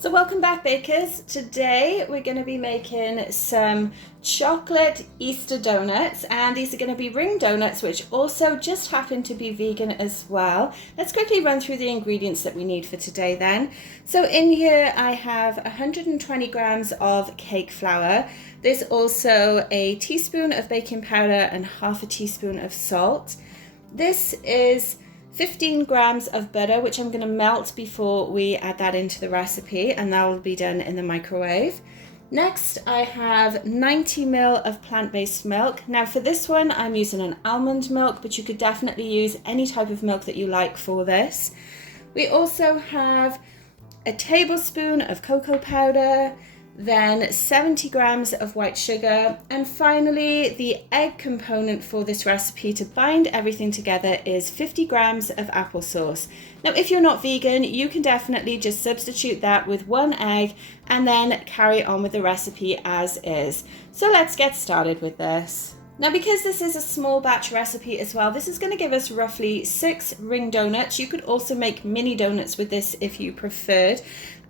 So welcome back, bakers. Today we're going to be making some chocolate Easter donuts, and these are going to be ring donuts which also just happen to be vegan as well. Let's quickly run through the ingredients that we need for today then. So in here I have 120 grams of cake flour. There's also a teaspoon of baking powder and half a teaspoon of salt. This is 15 grams of butter, which I'm going to melt before we add that into the recipe, and that will be done in the microwave. Next, I have 90 ml of plant-based milk. Now for this one, I'm using an almond milk, but you could definitely use any type of milk that you like for this. We also have a tablespoon of cocoa powder, then 70 grams of white sugar, and finally the egg component for this recipe to bind everything together is 50 grams of applesauce. Now if you're not vegan, you can definitely just substitute that with one egg and then carry on with the recipe as is. So let's get started with this. Now because this is a small batch recipe as well, this is going to give us roughly 6 ring donuts. You could also make mini donuts with this if you preferred.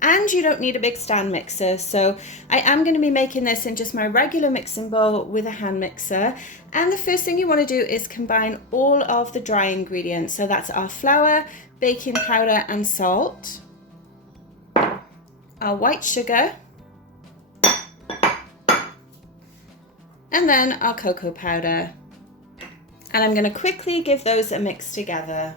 And you don't need a big stand mixer, so I am going to be making this in just my regular mixing bowl with a hand mixer. And the first thing you want to do is combine all of the dry ingredients. So that's our flour, baking powder and salt, our white sugar, and then our cocoa powder. And I'm going to quickly give those a mix together.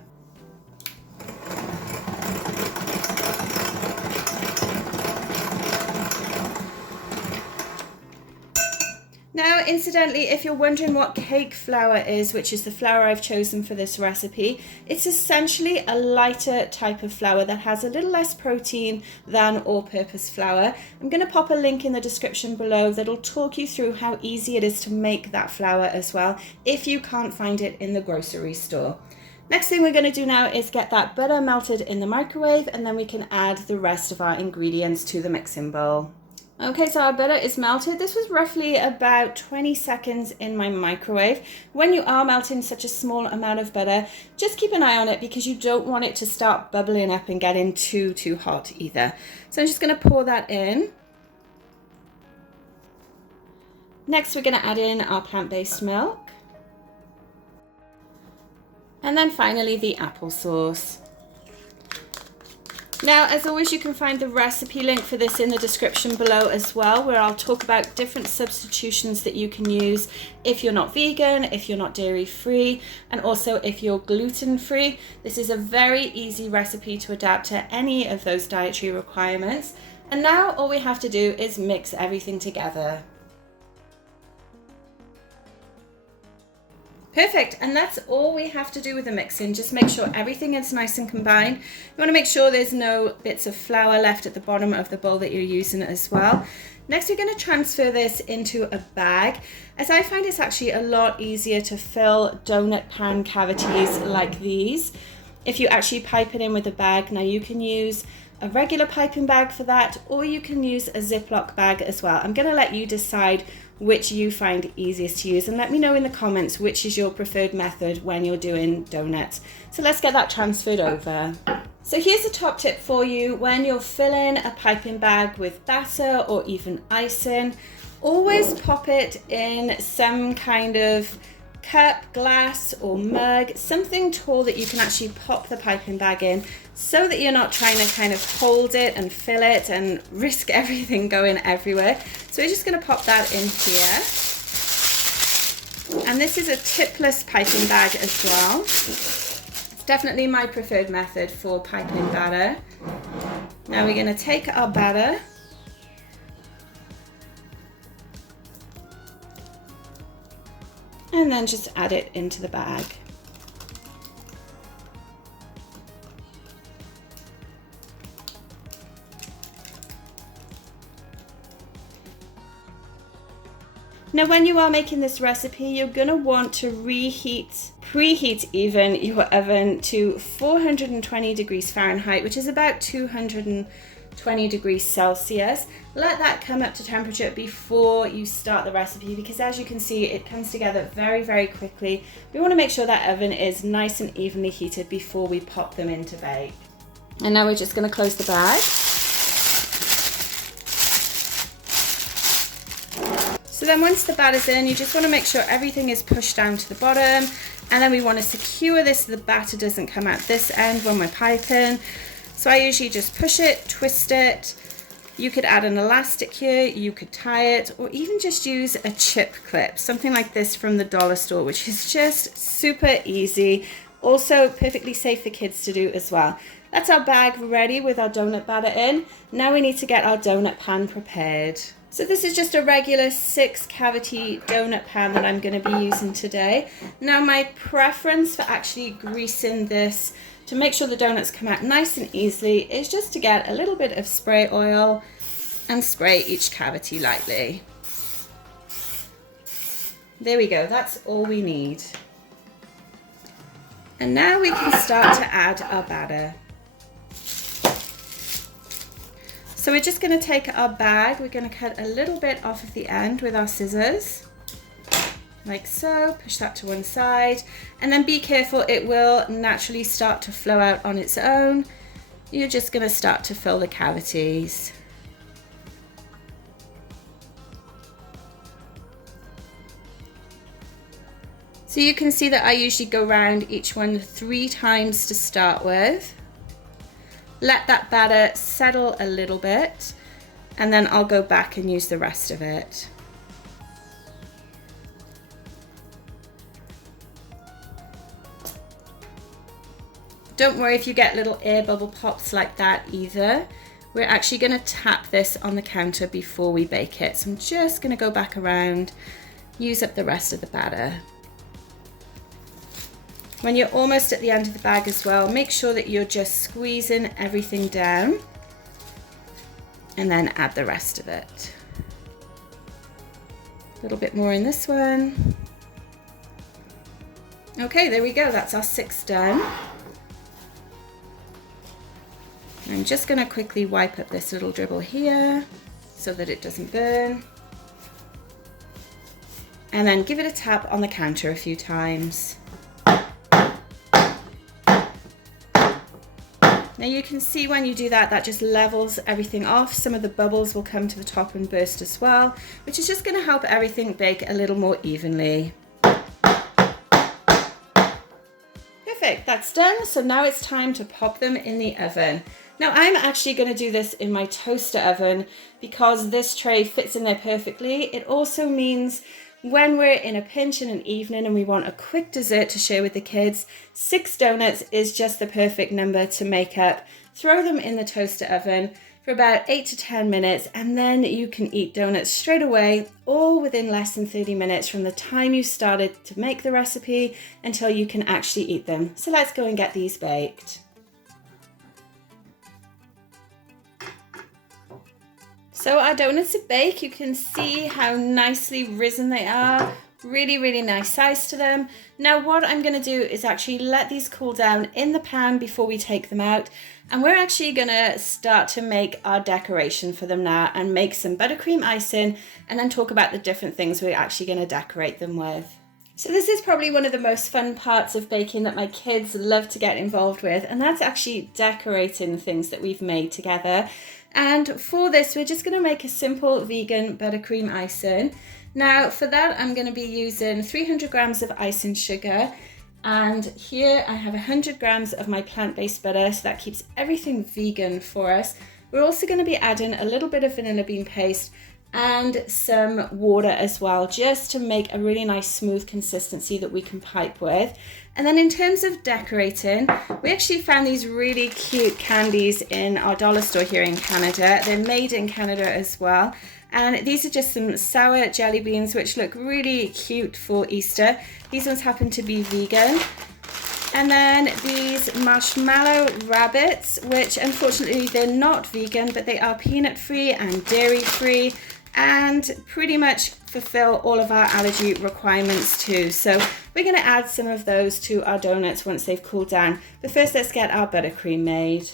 Now, incidentally, if you're wondering what cake flour is, which is the flour I've chosen for this recipe, it's essentially a lighter type of flour that has a little less protein than all-purpose flour. I'm going to pop a link in the description below that'll talk you through how easy it is to make that flour as well, if you can't find it in the grocery store. Next thing we're going to do now is get that butter melted in the microwave, and then we can add the rest of our ingredients to the mixing bowl. Okay, so our butter is melted. This was roughly about 20 seconds in my microwave. When you are melting such a small amount of butter, just keep an eye on it because you don't want it to start bubbling up and getting too hot either. So I'm just going to pour that in. Next, we're going to add in our plant-based milk. And then finally, the applesauce. Now, as always, you can find the recipe link for this in the description below as well, where I'll talk about different substitutions that you can use if you're not vegan, if you're not dairy free, and also if you're gluten free. This is a very easy recipe to adapt to any of those dietary requirements. And now all we have to do is mix everything together. Perfect, and that's all we have to do with the mixing. Just make sure everything is nice and combined. You want to make sure there's no bits of flour left at the bottom of the bowl that you're using as well. Next, we're going to transfer this into a bag, as I find it's actually a lot easier to fill donut pan cavities like these if you actually pipe it in with a bag. Now you can use a regular piping bag for that, or you can use a Ziploc bag as well. I'm going to let you decide which you find easiest to use, and let me know in the comments which is your preferred method when you're doing donuts. So let's get that transferred over. So here's a top tip for you when you're filling a piping bag with batter or even icing. Always pop it in some kind of cup, glass or mug, something tall that you can actually pop the piping bag in, so that you're not trying to kind of hold it and fill it and risk everything going everywhere. So we're just going to pop that in here. And this is a tipless piping bag as well. It's definitely my preferred method for piping batter. Now we're going to take our batter and then just add it into the bag. Now when you are making this recipe, you're going to want to preheat even your oven to 420 degrees Fahrenheit, which is about 220 degrees Celsius. Let that come up to temperature before you start the recipe, because as you can see, it comes together very quickly. We want to make sure that oven is nice and evenly heated before we pop them into bake. And now we're just going to close the bag. So then once the batter's in, you just want to make sure everything is pushed down to the bottom, and then we want to secure this so the batter doesn't come out this end when we're piping. So I usually just push it, twist it. You could add an elastic here, you could tie it, or even just use a chip clip, something like this from the dollar store, which is just super easy. Also perfectly safe for kids to do as well. That's our bag ready with our donut batter in. Now we need to get our donut pan prepared. So this is just a regular 6 cavity donut pan that I'm going to be using today. Now my preference for actually greasing this to make sure the donuts come out nice and easily is just to get a little bit of spray oil and spray each cavity lightly. There we go, that's all we need. And now we can start to add our batter. So we're just going to take our bag, we're going to cut a little bit off of the end with our scissors, like so, push that to one side, and then be careful, it will naturally start to flow out on its own. You're just going to start to fill the cavities. So you can see that I usually go around each one 3 times to start with. Let that batter settle a little bit, and then I'll go back and use the rest of it. Don't worry if you get little air bubble pops like that either. We're actually going to tap this on the counter before we bake it. So I'm just going to go back around, use up the rest of the batter. When you're almost at the end of the bag as well, make sure that you're just squeezing everything down and then add the rest of it. A little bit more in this one. Okay, there we go, that's our 6 done. I'm just going to quickly wipe up this little dribble here so that it doesn't burn. And then give it a tap on the counter a few times. Now you can see when you do that, that just levels everything off. Some of the bubbles will come to the top and burst as well, which is just going to help everything bake a little more evenly. Perfect, that's done. So now it's time to pop them in the oven. Now I'm actually going to do this in my toaster oven because this tray fits in there perfectly. It also means when we're in a pinch in an evening and we want a quick dessert to share with the kids, 6 donuts is just the perfect number to make up. Throw them in the toaster oven for about 8 to 10 minutes, and then you can eat donuts straight away, all within less than 30 minutes from the time you started to make the recipe until you can actually eat them. So let's go and get these baked. So our donuts are baked. You can see how nicely risen they are. Really, really nice size to them. Now what I'm going to do is actually let these cool down in the pan before we take them out. And we're actually going to start to make our decoration for them now and make some buttercream icing and then talk about the different things we're actually going to decorate them with. So this is probably one of the most fun parts of baking that my kids love to get involved with, and that's actually decorating things that we've made together. And for this, we're just going to make a simple vegan buttercream icing. Now for that, I'm going to be using 300 grams of icing sugar. And here I have 100 grams of my plant-based butter, so that keeps everything vegan for us. We're also going to be adding a little bit of vanilla bean paste and some water as well, just to make a really nice smooth consistency that we can pipe with. And then in terms of decorating, we actually found these really cute candies in our dollar store here in Canada. They're made in Canada as well. And these are just some sour jelly beans, which look really cute for Easter. These ones happen to be vegan. And then these marshmallow rabbits, which unfortunately they're not vegan, but they are peanut free and dairy free, and pretty much fulfill all of our allergy requirements too. So we're going to add some of those to our donuts once they've cooled down. But first, let's get our buttercream made.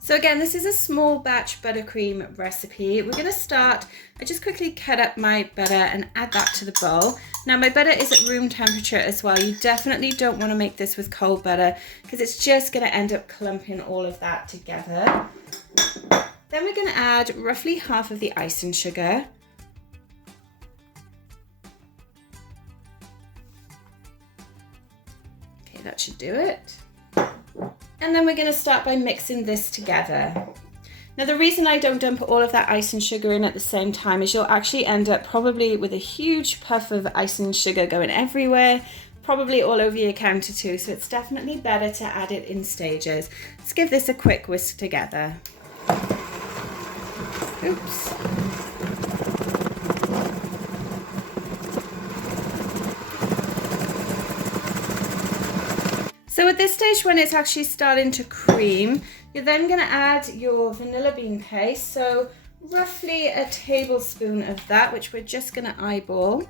So again, this is a small batch buttercream recipe. We're going to start, I just quickly cut up my butter and add that to the bowl. Now my butter is at room temperature as well. You definitely don't want to make this with cold butter because it's just going to end up clumping all of that together. Then we're going to add roughly half of the icing sugar. Okay, that should do it. And then we're going to start by mixing this together. Now the reason I don't dump all of that ice and sugar in at the same time is you'll actually end up probably with a huge puff of ice and sugar going everywhere, probably all over your counter too, so it's definitely better to add it in stages. Let's give this a quick whisk together. Oops. So at this stage, when it's actually starting to cream, you're then going to add your vanilla bean paste. So roughly a tablespoon of that, which we're just going to eyeball.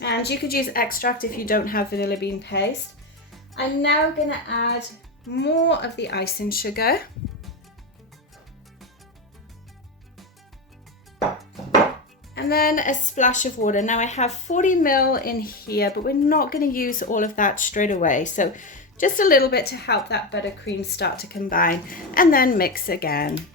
And you could use extract if you don't have vanilla bean paste. I'm now going to add more of the icing sugar. And then a splash of water. Now I have 40 ml in here, but we're not going to use all of that straight away. So just a little bit to help that buttercream start to combine, and then mix again.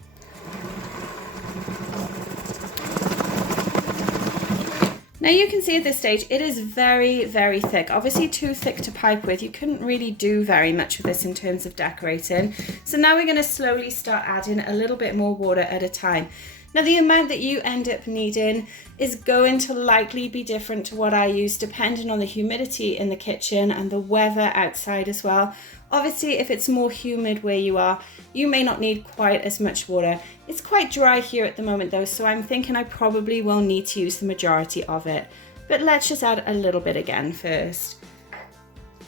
Now you can see at this stage, it is very, very thick. Obviously too thick to pipe with. You couldn't really do very much with this in terms of decorating. So now we're going to slowly start adding a little bit more water at a time. Now the amount that you end up needing is going to likely be different to what I use, depending on the humidity in the kitchen and the weather outside as well. Obviously, if it's more humid where you are, you may not need quite as much water. It's quite dry here at the moment though, so I'm thinking I probably will need to use the majority of it. But let's just add a little bit again first.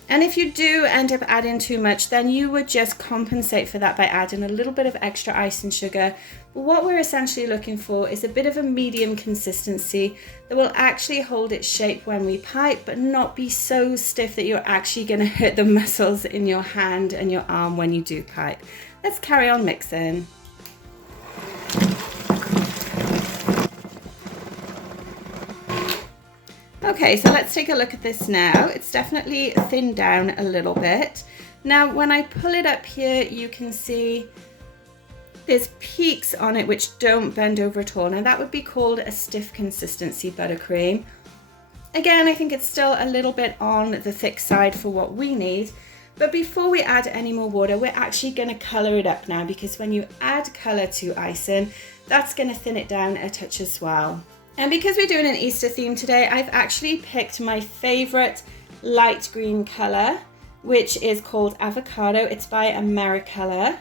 And if you do end up adding too much, then you would just compensate for that by adding a little bit of extra ice and sugar. But what we're essentially looking for is a bit of a medium consistency that will actually hold its shape when we pipe, but not be so stiff that you're actually going to hurt the muscles in your hand and your arm when you do pipe. Let's carry on mixing. Okay, so let's take a look at this now. It's definitely thinned down a little bit. Now, when I pull it up here, you can see there's peaks on it which don't bend over at all. Now that would be called a stiff consistency buttercream. Again, I think it's still a little bit on the thick side for what we need. But before we add any more water, we're actually going to color it up now, because when you add color to icing, that's going to thin it down a touch as well. And because we're doing an Easter theme today, I've actually picked my favorite light green color, which is called Avocado. It's by Americolor.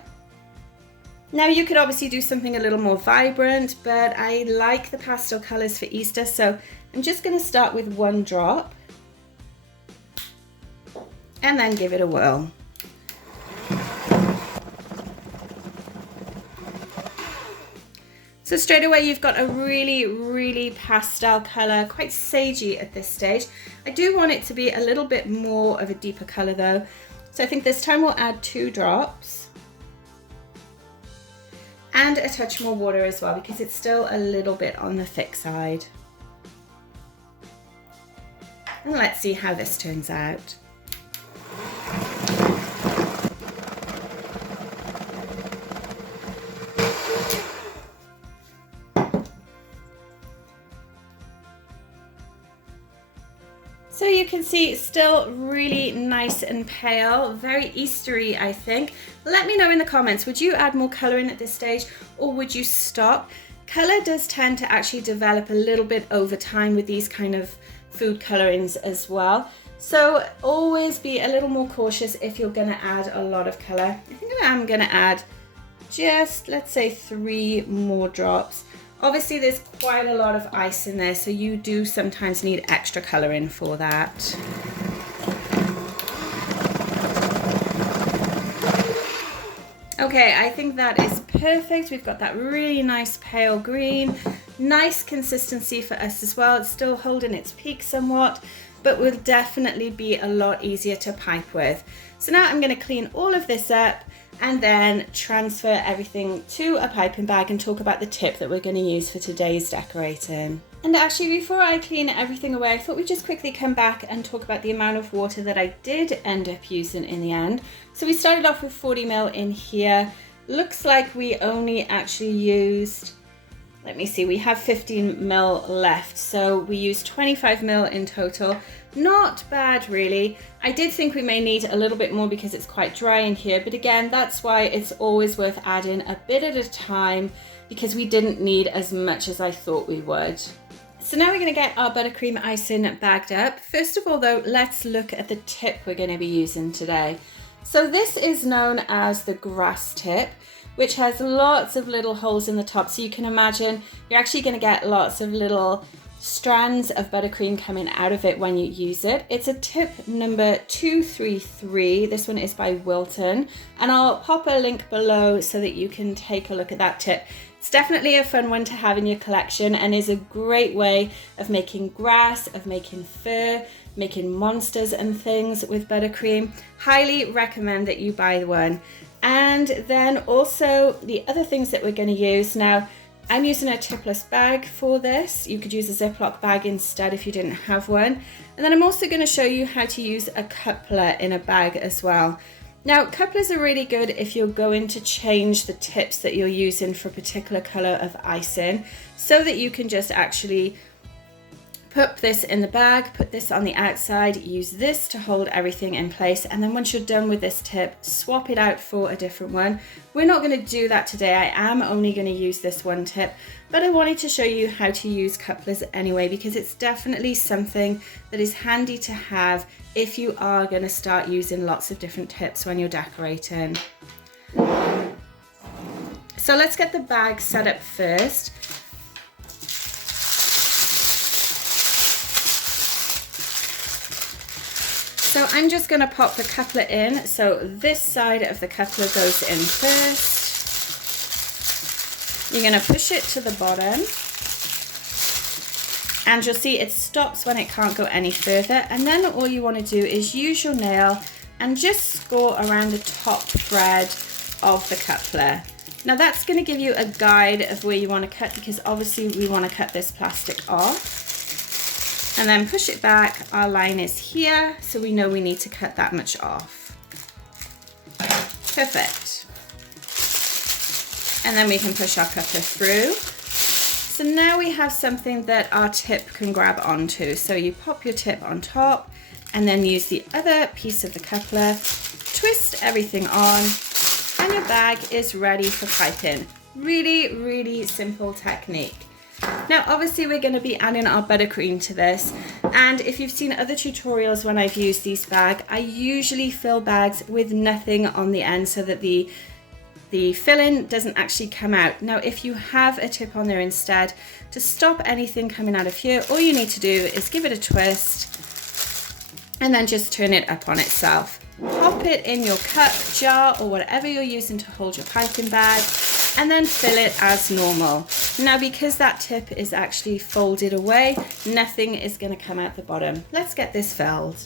Now you could obviously do something a little more vibrant, but I like the pastel colors for Easter, so I'm just going to start with one drop and then give it a whirl. So straight away you've got a really, really pastel color, quite sagey at this stage. I do want it to be a little bit more of a deeper color though. So I think this time we'll add 2 drops. And a touch more water as well, because it's still a little bit on the thick side. And let's see how this turns out. So you can see still really nice and pale, very Eastery, I think. Let me know in the comments, would you add more color in at this stage, or would you stop? Color does tend to actually develop a little bit over time with these kind of food colorings as well. So always be a little more cautious if you're gonna add a lot of color. I think I'm gonna add just, let's say 3 more drops. Obviously there's quite a lot of ice in there, so you do sometimes need extra colouring for that. Okay, I think that is perfect. We've got that really nice pale green, nice consistency for us as well. It's still holding its peak somewhat, but will definitely be a lot easier to pipe with. So now I'm going to clean all of this up and then transfer everything to a piping bag and talk about the tip that we're going to use for today's decorating. And actually, before I clean everything away, I thought we'd just quickly come back and talk about the amount of water that I did end up using in the end. So we started off with 40 ml in here. Looks like we only actually used let me see, we have 15 ml left, so we used 25 ml in total. Not bad really. I did think we may need a little bit more because it's quite dry in here, but again, that's why it's always worth adding a bit at a time, because we didn't need as much as I thought we would. So now we're going to get our buttercream icing bagged up. First of all though, let's look at the tip we're going to be using today. So this is known as the grass tip, which has lots of little holes in the top. So you can imagine you're actually going to get lots of little strands of buttercream coming out of it when you use it. It's a tip number 233. This one is by Wilton, and I'll pop a link below so that you can take a look at that tip. It's definitely a fun one to have in your collection and is a great way of making grass, of making fur, making monsters and things with buttercream. Highly recommend that you buy one. And then also the other things that we're going to use. Now, I'm using a tipless bag for this. You could use a Ziploc bag instead if you didn't have one. And then I'm also going to show you how to use a coupler in a bag as well. Now, couplers are really good if you're going to change the tips that you're using for a particular color of icing, so that you can just actually put this in the bag, put this on the outside, use this to hold everything in place, and then once you're done with this tip, swap it out for a different one. We're not going to do that today. I am only going to use this one tip, but I wanted to show you how to use couplers anyway, because it's definitely something that is handy to have if you are going to start using lots of different tips when you're decorating. So let's get the bag set up first. So I'm just going to pop the coupler in. So this side of the coupler goes in first. You're going to push it to the bottom, and you'll see it stops when it can't go any further. And then all you want to do is use your nail and just score around the top thread of the coupler. Now that's going to give you a guide of where you want to cut, because obviously we want to cut this plastic off. And then push it back. Our line is here, so we know we need to cut that much off. Perfect. And then we can push our coupler through. So now we have something that our tip can grab onto. So you pop your tip on top and then use the other piece of the coupler, twist everything on, and your bag is ready for piping. Really, really simple technique. Now obviously we're going to be adding our buttercream to this, and if you've seen other tutorials when I've used these bags, I usually fill bags with nothing on the end so that the filling doesn't actually come out. Now if you have a tip on there instead, to stop anything coming out of here, all you need to do is give it a twist and then just turn it up on itself. Pop it in your cup, jar, or whatever you're using to hold your piping bag, and then fill it as normal. Now because that tip is actually folded away, nothing is going to come out the bottom. Let's get this filled.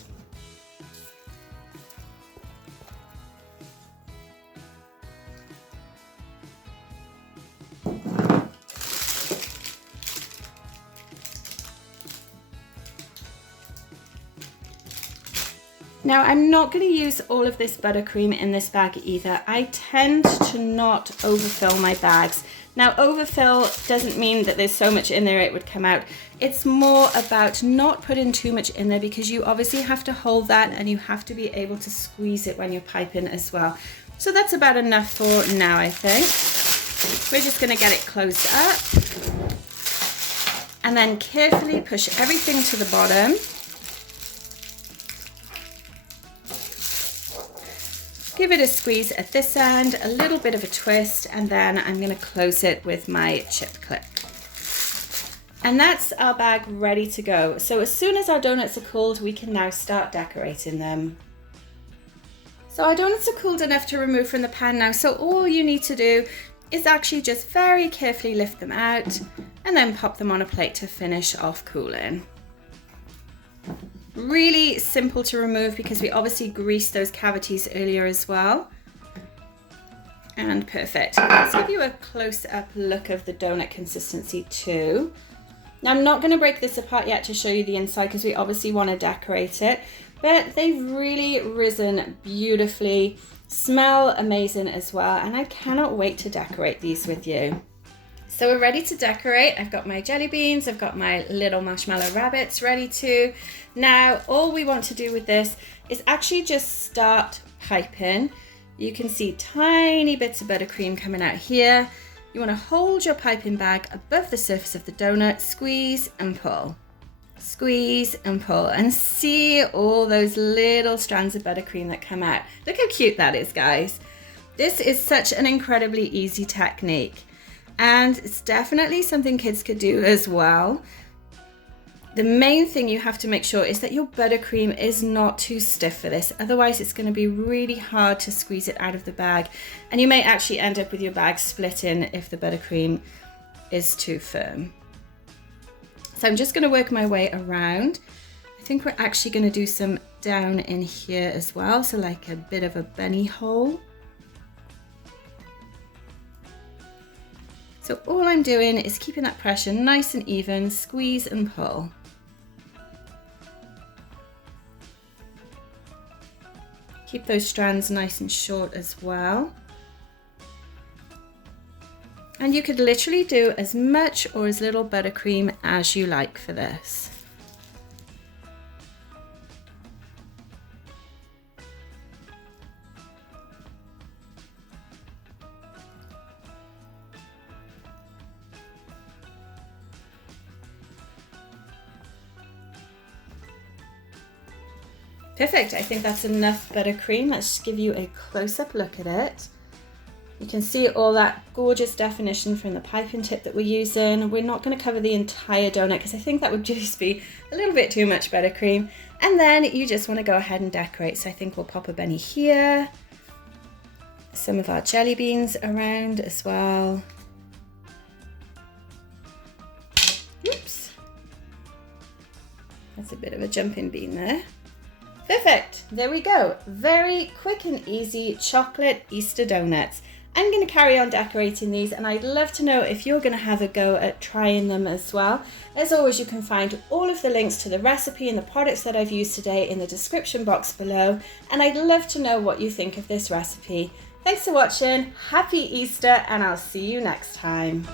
Now I'm not going to use all of this buttercream in this bag either. I tend to not overfill my bags. Now overfill doesn't mean that there's so much in there it would come out. It's more about not putting too much in there, because you obviously have to hold that and you have to be able to squeeze it when you're piping as well. So that's about enough for now, I think. We're just going to get it closed up and then carefully push everything to the bottom. Give it a squeeze at this end, a little bit of a twist, and then I'm going to close it with my chip clip. And that's our bag ready to go. So as soon as our donuts are cooled, we can now start decorating them. So our donuts are cooled enough to remove from the pan now, so all you need to do is actually just very carefully lift them out and then pop them on a plate to finish off cooling. Really simple to remove because we obviously greased those cavities earlier as well. And perfect. Let's give you a close-up look of the donut consistency too. Now I'm not going to break this apart yet to show you the inside because we obviously want to decorate it, but they've really risen beautifully, smell amazing as well, and I cannot wait to decorate these with you. So we're ready to decorate. I've got my jelly beans, I've got my little marshmallow rabbits ready too. Now, all we want to do with this is actually just start piping. You can see tiny bits of buttercream coming out here. You want to hold your piping bag above the surface of the donut, squeeze and pull. Squeeze and pull, and see all those little strands of buttercream that come out. Look how cute that is, guys. This is such an incredibly easy technique, and it's definitely something kids could do as well. The main thing you have to make sure is that your buttercream is not too stiff for this, otherwise it's going to be really hard to squeeze it out of the bag, and you may actually end up with your bag splitting if the buttercream is too firm. So I'm just going to work my way around. I think we're actually going to do some down in here as well, so like a bit of a bunny hole. So all I'm doing is keeping that pressure nice and even, squeeze and pull. Keep those strands nice and short as well. And you could literally do as much or as little buttercream as you like for this. Perfect, I think that's enough buttercream. Let's just give you a close-up look at it. You can see all that gorgeous definition from the piping tip that we're using. We're not going to cover the entire donut because I think that would just be a little bit too much buttercream. And then you just want to go ahead and decorate. So I think we'll pop a bunny here. Some of our jelly beans around as well. Oops. That's a bit of a jumping bean there. Perfect, there we go. Very quick and easy chocolate Easter donuts. I'm going to carry on decorating these, and I'd love to know if you're going to have a go at trying them as well. As always, you can find all of the links to the recipe and the products that I've used today in the description box below, and I'd love to know what you think of this recipe. Thanks for watching, happy Easter, and I'll see you next time.